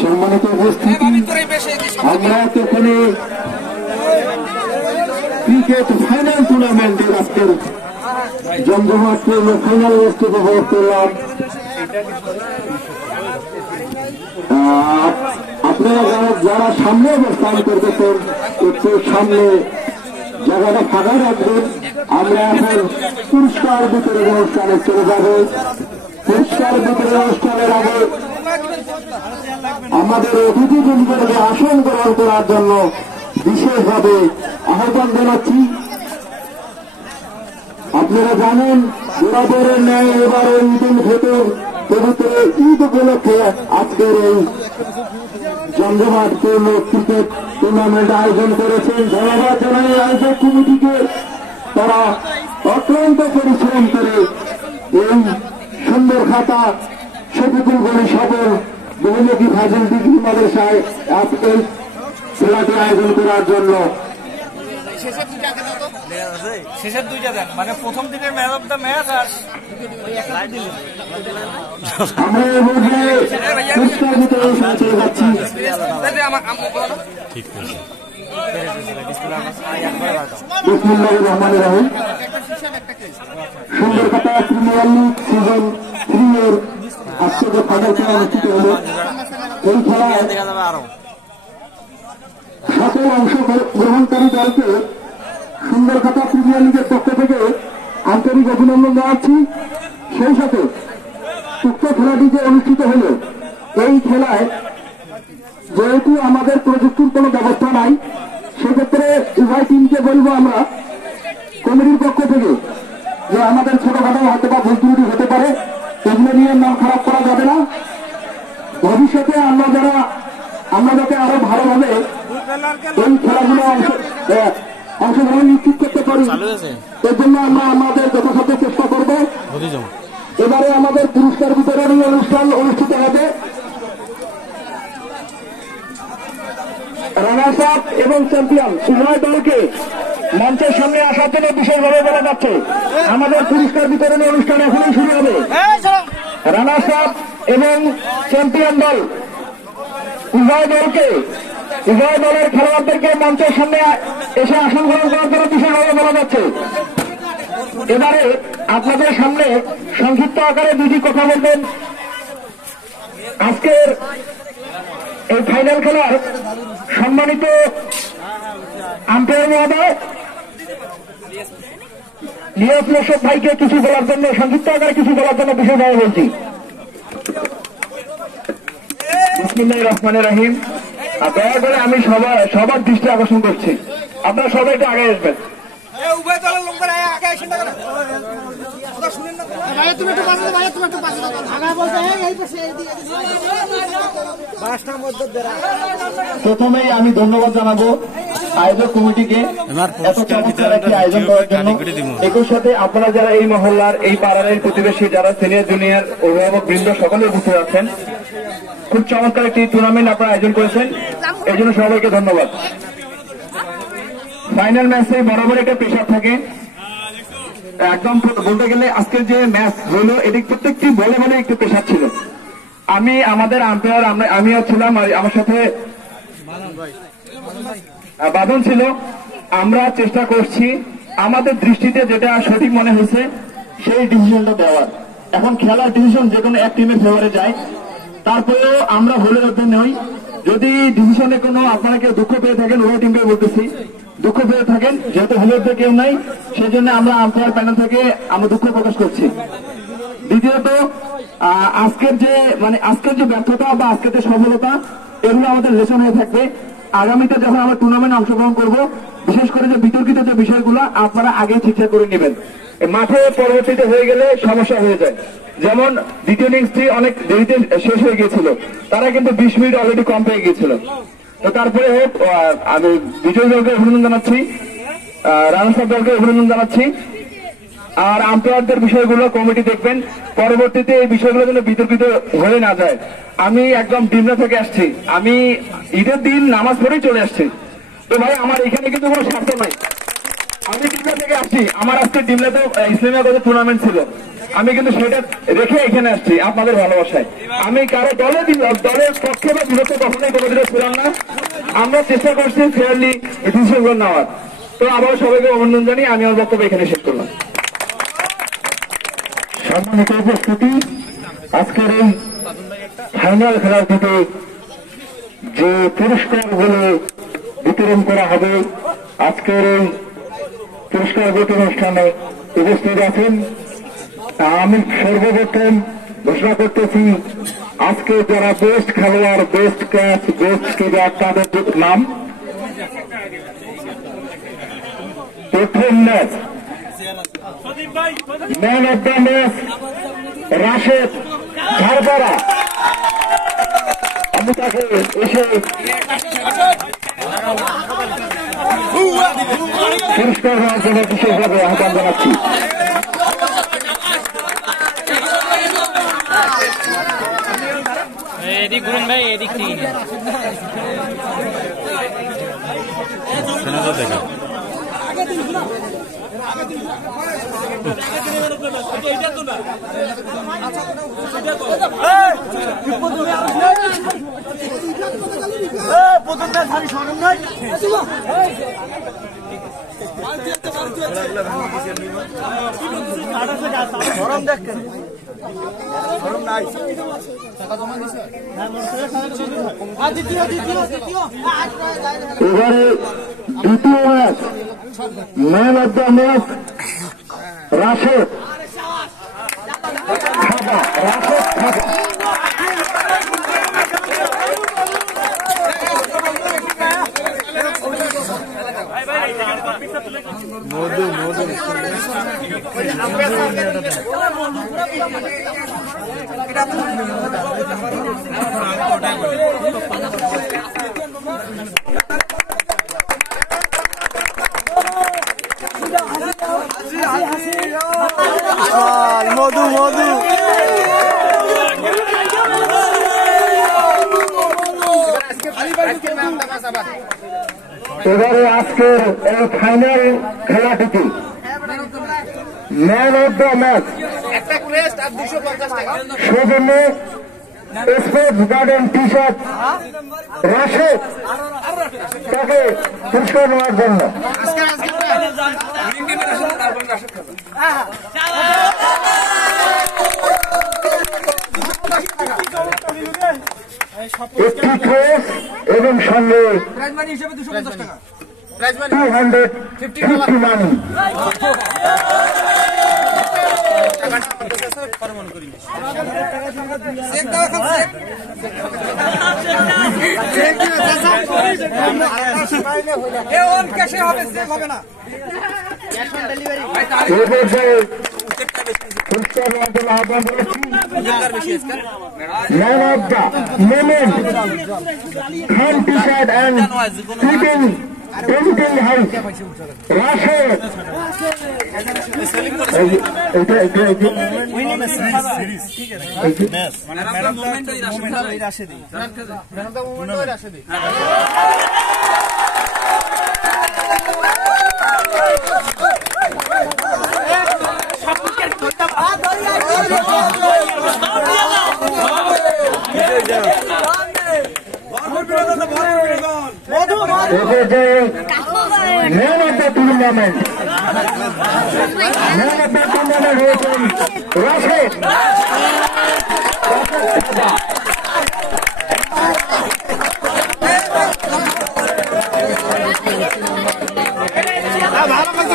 সম্মানিত উপস্থিতি, আমরা এখানে ক্রিকেট ফাইনাল টুর্নামেন্টের আজকের জমজমাট ফাইনাল ম্যাচটি উপভোগ করলাম। আপনারা যারা সামনে অবস্থান করতেছেন একটু সামনে জায়গাটা ফাঁকা রাখবেন। আমরা এখন পুরস্কার বিতরণ অনুষ্ঠানে চলে যাব। পুরস্কার বিতরণ অনুষ্ঠানের আগে আমাদের অতিথিবৃন্দকে আসন গ্রহণ করার জন্য বিশেষভাবে আহ্বান জানাচ্ছি। আপনারা জানেন বরাবরের ন্যায় এবারে ঈদুল ফিতর পবিত্র ঈদ উপলক্ষে আজকের এই জমজমাটপূর্ণ ক্রিকেট টুর্নামেন্ট আয়োজন করেছেন। ধন্যবাদ জানাই আয়োজক কমিটিকে, তারা অক্লান্ত পরিশ্রম করে এই সুন্দর খাতা শফিকুল গনি সফল বহুমুখী ফাজিল ডিগ্রি মাদ্রাসায় আজকে খেলাটি আয়োজন করার জন্য। শেষের দুইটা দেন, মানে প্রথম দিকের ম্যাচ অফ দ্য ম্যাচ আর আমরা এই মুহূর্তে পুরস্কার বিতরণ চলে যাচ্ছি। বিসমিল্লাহির রহমানির রহিম। সুন্দর কথা প্রিমিয়ার লিগ সিজন 3 এর আজকে যে ফাইনাল খেলা অনুষ্ঠিত হল, এই খেলায় সকল অংশগ্রহণকারী দলকে সুন্দর কথা প্রিমিয়ার লিগের পক্ষ থেকে আন্তরিক অভিনন্দন জানাচ্ছি। সেই সাথে উক্ত খেলাটি যে অনুষ্ঠিত হল, এই খেলায় যেহেতু আমাদের প্রযুক্তির কোনো ব্যবস্থা নাই, সেক্ষেত্রে উভয় টিমকে বলবো আমরা কমিটির পক্ষ থেকে যে আমাদের ছোটখাটো হয়তো বা ভুল ত্রুটি হতে পারে, এগুলো নিয়ে নাম খারাপ করা যাবে না। ভবিষ্যতে আমরা যাতে আরো ভালোভাবে এই খেলাগুলো অংশগ্রহণ নিশ্চিত করতে পারি, এর জন্য আমরা আমাদের যথাসাধ্য চেষ্টা করব। এবারে আমাদের পুরস্কার বিতরণী অনুষ্ঠান অনুষ্ঠিত হবে। রানার্স আপ এবং চ্যাম্পিয়ন উভয় দলকে মঞ্চের সামনে আসার জন্য বিশেষভাবে বলা যাচ্ছে। আমাদের পুরস্কার বিতরণী অনুষ্ঠান এখনই শুরু হবে। রানার্স আপ এবং চ্যাম্পিয়ন দল উভয় দলের খেলোয়াড়দেরকে মঞ্চের সামনে এসে আসন গ্রহণ করার জন্য বিশেষভাবে বলা যাচ্ছে। এবারে আপনাদের সামনে সংক্ষিপ্ত আকারে দুটি কথা বলবেন। আজকের এই ফাইনাল খেলার সম্মানিত আম্পায়ার মহোদয় লিয়াস মোশাররফ ভাইকে কিছু বলার জন্য, সংক্ষিপ্ত আকারে কিছু বলার জন্য বিশেষভাবে বলছি। বিসমিল্লাহির রহমানির রহিম। দয়া করে আমি সবার দৃষ্টি আকর্ষণ করছি, আপনারা সবাই একটু আগে আসবেন। প্রথমেই আমি ধন্যবাদ জানাবো আয়োজক কমিটিকে এত চমৎকার একটি আয়োজন করার জন্য। একই সাথে আপনারা যারা এই মহল্লার, এই পাড়ার, এই প্রতিবেশী, যারা সিনিয়র জুনিয়র অভিভাবক বৃন্দ সকলে উপস্থিত আছেন, খুব চমৎকার একটি টুর্নামেন্ট আপনারা আয়োজন করেছেন, এর জন্য সবাইকে ধন্যবাদ। ফাইনাল ম্যাচে বরাবর একটা প্রেশার থাকে, একদম বলতে গেলে আজকের যে ম্যাচ হলো এটি প্রত্যেকটি বলে একটু প্রেশার ছিল। আমি আমাদের আম্পায়ার আমিও ছিলাম, আমার সাথে বাদন ছিল। আমরা চেষ্টা করছি আমাদের দৃষ্টিতে যেটা সঠিক মনে হয়েছে সেই ডিসিশনটা দেওয়ার। এখন খেলার ডিসিশন যে কোনো এক টিমের ফেভারে যায়, তারপরেও আমরা হলের মধ্যে নই। যদি ডিসিশনে কোনো আপনারা কেউ দুঃখ পেয়ে থাকেন, ওই টিমকে বলতেছি দুঃখ পেয়ে থাকেন, যেহেতু হলের মধ্যে কেউ নাই, সেই জন্য আমরা আম্পায়ার প্যানেল থেকে আমরা দুঃখ প্রকাশ করছি। দ্বিতীয়ত আজকের যে ব্যর্থতা বা আজকের যে সফলতা, এগুলো আমাদের লেসন হয়ে থাকবে। আগামীতে যখন আমরা টুর্নামেন্টে অংশগ্রহণ করব, বিশেষ করে যে বিতর্কিত যে বিষয়গুলো আপনারা আগে ঠিকঠাক করে নেবেন। মাঠে পরবর্তীতে হয়ে গেলে সমস্যা হয়ে যায়। যেমন দ্বিতীয় ইনিংসটি অনেক দেরিতে শেষ হয়ে গিয়েছিল, তারা কিন্তু 20 মিনিট অলরেডি কম পেয়ে গিয়েছিল। তো তারপরে হোক, আমি বিজয় দলকে অভিনন্দন জানাচ্ছি, রানার্স আপ দলকে অভিনন্দন জানাচ্ছি। আর আম্পায়ারদের বিষয়গুলো কমিটি দেখবেন, পরবর্তীতে এই বিষয়গুলো যেন বিতর্কিত হয়ে না যায়। আমি একদম ডিমরা থেকে আসছি, আমি ঈদের দিন নামাজ পড়েই চলে আসছি। তো ভাই আমার এখানে কিন্তু কোনো স্বার্থ নাই, আমি ডিমলা থেকে আসছি, আমার আজকে ডিমলাতে ইসলামিয়া কত টুর্নামেন্ট ছিল, আমি কিন্তু সেটা রেখে এখানে আসছি আপনাদের ভালোবাসায়। আমি কারো দলের পক্ষে বা বিরুদ্ধে কখনোই কোনোদিনও ছিলাম না। আমরা চেষ্টা করছি ফেয়ারলি ডিসিশন নেওয়ার। তো আবার সবাইকে অভিনন্দন জানিয়ে আমি আমার বক্তব্য এখানে শেষ করলাম। সম্মানিত উপস্থিতি, আজকের এই ফাইনাল খেলাটিতে যে পুরস্কারগুলো বিতরণ করা হবে, আজকের এই পুরস্কার বিতরণ অনুষ্ঠানে উপস্থিত আছেন। আমি সর্বপ্রথম ঘোষণা করতেছি আজকে যারা বেস্ট খেলোয়াড়, বেস্ট ক্যাচ, বেস্ট কিপার তাদের নাম। প্রথম match man of the match Rashed ঝাড়পাড়া। আমি তাকে এসে পুরস্কার হওয়ার জন্য বিশেষভাবে আহ্বান জানাচ্ছি। এদিক ঘুরুন ভাই, এদিক থেকে এবারে দ্বিতীয় match man of the match Rashed খাবা। রাশেদ খাবা মধু মধু এবারে আজকের এই ফাইনাল খেলাটিতে ম্যান অব দ্য ম্যাচ সৌজন্য sports garden T shirt Rashed, তাকে পুরস্কার নেওয়ার জন্য একটি ক্রেস এবং সঙ্গে 250 money. Man of the moment Khan T shirt and painting house Rashed. Man of the tournament হয়েছেন রাশেদ।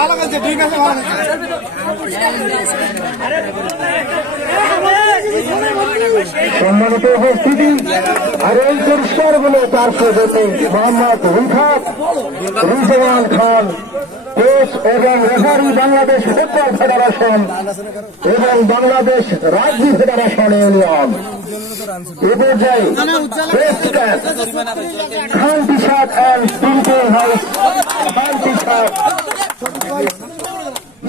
ভালো করছে, ঠিক আছে, ভালো সম্মানিত উপস্থিতি, আর এই পুরস্কারগুলো তার সদস্য মোহাম্মদ রিফাত রিজওয়ান খান, কোচ এবং রেফারি বাংলাদেশ ফুটবল ফেডারেশন এবং বাংলাদেশ রাগবি ফেডারেশন ইউনিয়ন। এ পর্যায়ে best catch Khan T shirt and painting house Khan T shirt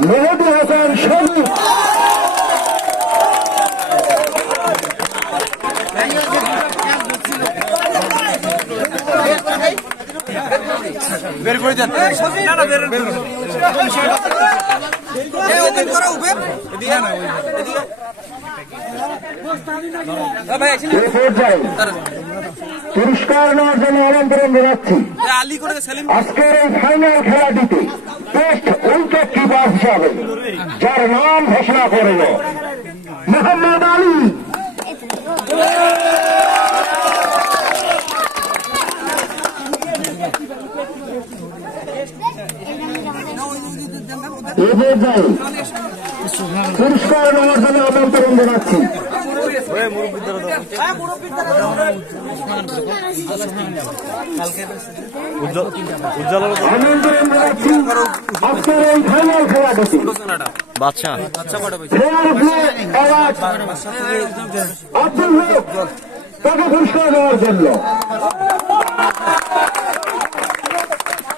Mehedi Hasan Sharif. বের করে দেন। পুরস্কার নেওয়ার জন্য আমন্ত্রণ জানাচ্ছি। আজকের এই ফাইনাল খেলাটিতে টেস্ট উইকেট কিপার হিসাবে যার নাম ঘোষণা করল মোহাম্মদ আলী। পুরস্কার নেওয়ার জন্য আমন্ত্রণ জানাচ্ছি। আমন্ত্রণ জানাচ্ছি আজকের এই ফাইনাল খেলাটিতে আব্দুল হক তাকে পুরস্কার দেওয়ার জন্য।